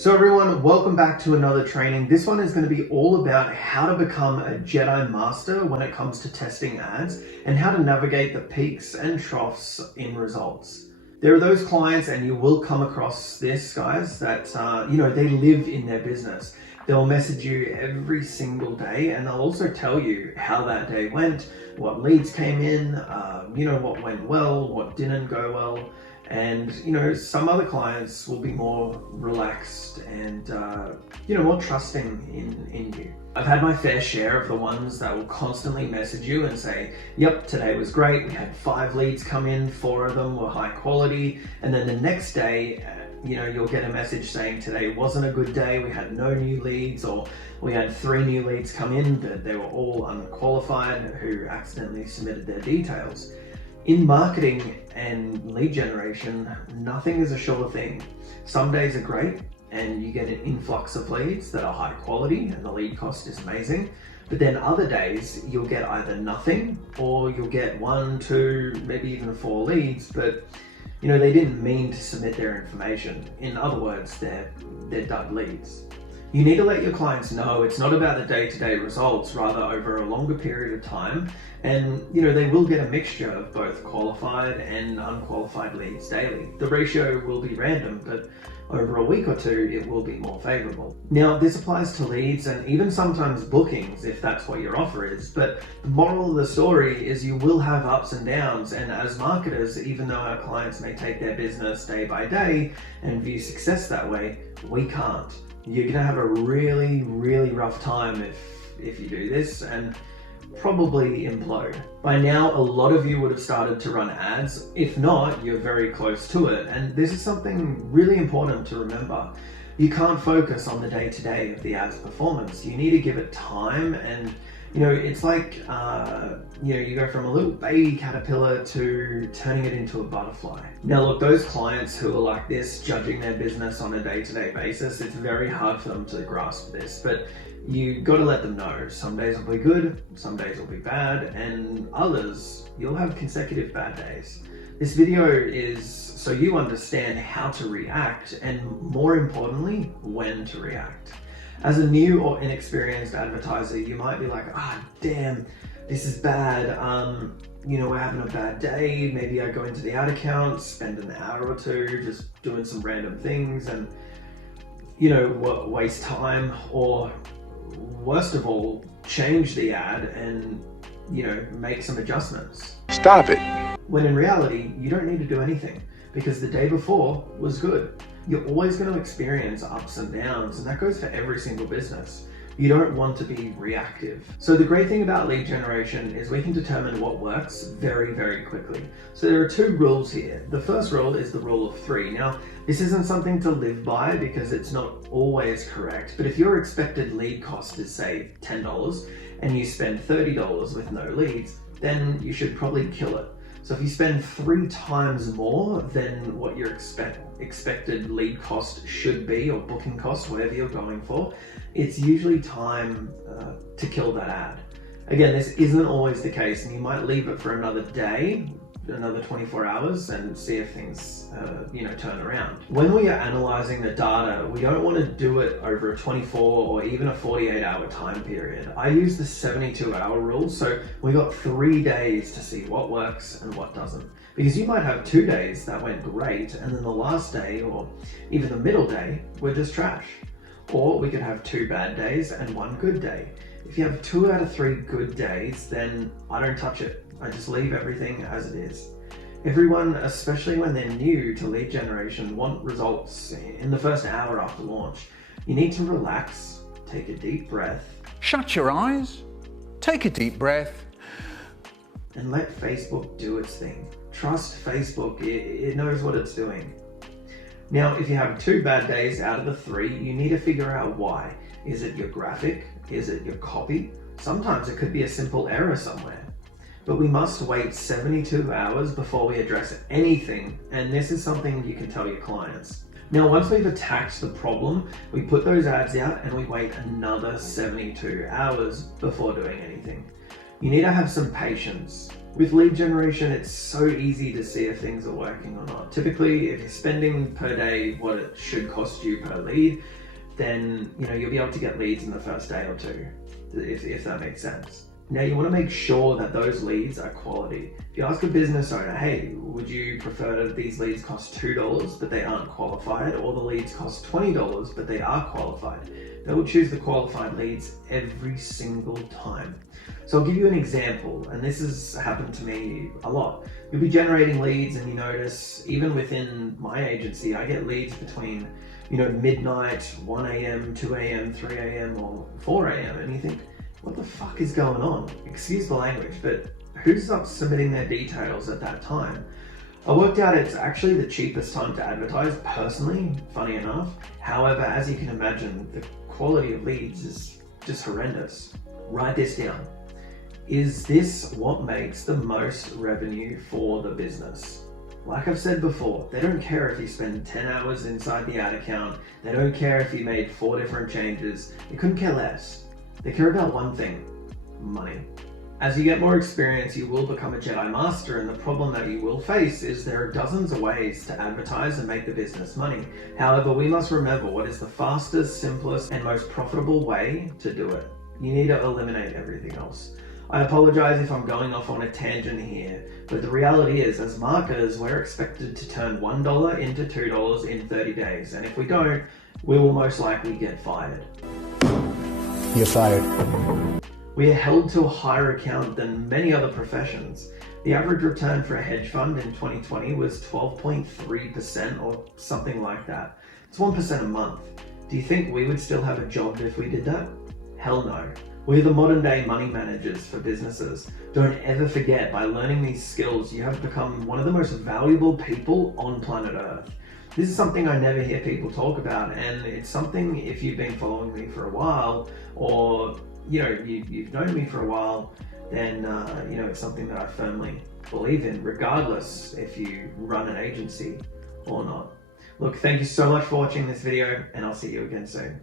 So everyone, welcome back to another training. This one is going to be all about how to become a Jedi Master when it comes to testing ads and how to navigate the peaks and troughs in results. There are those clients, and you will come across this, guys, that they live in their business. They'll message you every single day, and they'll also tell you how that day went, what leads came in, what went well, what didn't go well. And, some other clients will be more relaxed and, more trusting in you. I've had my fair share of the ones that will constantly message you and say, yep, today was great. We had 5 leads come in, 4 of them were high quality. And then the next day, you'll get a message saying today wasn't a good day. We had no new leads, or we had 3 new leads come in, but they were all unqualified who accidentally submitted their details. In marketing and lead generation, nothing is a sure thing. Some days are great and you get an influx of leads that are high quality and the lead cost is amazing. But then other days you'll get either nothing, or you'll get 1, 2, maybe even 4 leads, but they didn't mean to submit their information. In other words, they're dud leads. You need to let your clients know it's not about the day-to-day results, rather over a longer period of time. And they will get a mixture of both qualified and unqualified leads daily. The ratio will be random, but over a week or 2, it will be more favorable. Now, this applies to leads and even sometimes bookings, if that's what your offer is. But the moral of the story is you will have ups and downs. And as marketers, even though our clients may take their business day by day and view success that way, we can't. You're gonna have a really, really rough time if you do this, and probably implode. By now, a lot of you would have started to run ads. If not, you're very close to it. And this is something really important to remember. You can't focus on the day-to-day of the ads performance. You need to give it time, and it's like, you go from a little baby caterpillar to turning it into a butterfly. Now look, those clients who are like this, judging their business on a day-to-day basis, it's very hard for them to grasp this, but you got to let them know. Some days will be good, some days will be bad, and others, you'll have consecutive bad days. This video is so you understand how to react, and more importantly, when to react. As a new or inexperienced advertiser, you might be like, damn, this is bad. We're having a bad day. Maybe I go into the ad account, spend an hour or 2 just doing some random things and, waste time, or worst of all, change the ad and, make some adjustments. Stop it. When in reality, you don't need to do anything because the day before was good. You're always going to experience ups and downs, and that goes for every single business. You don't want to be reactive. So the great thing about lead generation is we can determine what works very, very quickly. So there are 2 rules here. The first rule is the rule of 3. Now, this isn't something to live by because it's not always correct, but if your expected lead cost is, say, $10 and you spend $30 with no leads, then you should probably kill it. So if you spend 3 times more than what your expected lead cost should be, or booking cost, whatever you're going for, it's usually time to kill that ad. Again, this isn't always the case, and you might leave it for another day, another 24 hours, and see if things turn around. When we are analyzing the data, we don't want to do it over a 24 or even a 48-hour time period. I use the 72-hour rule, so we got 3 days to see what works and what doesn't. Because you might have 2 days that went great, and then the last day or even the middle day were just trash. Or we could have 2 bad days and 1 good day. If you have 2 out of 3 good days, then I don't touch it. I just leave everything as it is. Everyone, especially when they're new to lead generation, want results in the first hour after launch. You need to relax, take a deep breath. Shut your eyes, take a deep breath, and let Facebook do its thing. Trust Facebook, it knows what it's doing. Now, if you have 2 bad days out of the 3, you need to figure out why. Is it your graphic? Is it your copy? Sometimes it could be a simple error somewhere. But we must wait 72 hours before we address anything, and this is something you can tell your clients. Now, once we've attacked the problem, we put those ads out and we wait another 72 hours before doing anything. You need to have some patience. With lead generation, it's so easy to see if things are working or not. Typically, if you're spending per day what it should cost you per lead, then you'll be able to get leads in the first day or two, if that makes sense. Now you want to make sure that those leads are quality. If you ask a business owner, hey, would you prefer that these leads cost $2 but they aren't qualified, or the leads cost $20 but they are qualified? They will choose the qualified leads every single time. So I'll give you an example, and this has happened to me a lot. You'll be generating leads and you notice, even within my agency, I get leads between midnight, 1 a.m., 2 a.m., 3 a.m. or 4 a.m. and you think, what the fuck is going on? Excuse the language, but who's up submitting their details at that time? I worked out it's actually the cheapest time to advertise, personally, funny enough. However, as you can imagine, the quality of leads is just horrendous. Write this down. Is this what makes the most revenue for the business? Like I've said before, they don't care if you spend 10 hours inside the ad account. They don't care if you made 4 different changes. They couldn't care less. They care about one thing: money. As you get more experience, you will become a Jedi Master, and the problem that you will face is there are dozens of ways to advertise and make the business money. However, we must remember what is the fastest, simplest, and most profitable way to do it. You need to eliminate everything else. I apologize if I'm going off on a tangent here, but the reality is, as marketers, we're expected to turn $1 into $2 in 30 days, and if we don't, we will most likely get fired. You're fired. We are held to a higher account than many other professions. The average return for a hedge fund in 2020 was 12.3% or something like that. It's 1% a month. Do you think we would still have a job if we did that? Hell no. We're the modern day money managers for businesses. Don't ever forget, by learning these skills, you have become one of the most valuable people on planet Earth. This is something I never hear people talk about, and it's something, if you've been following me for a while, or you've known me for a while, then it's something that I firmly believe in, regardless if you run an agency or not. Look, thank you so much for watching this video, and I'll see you again soon.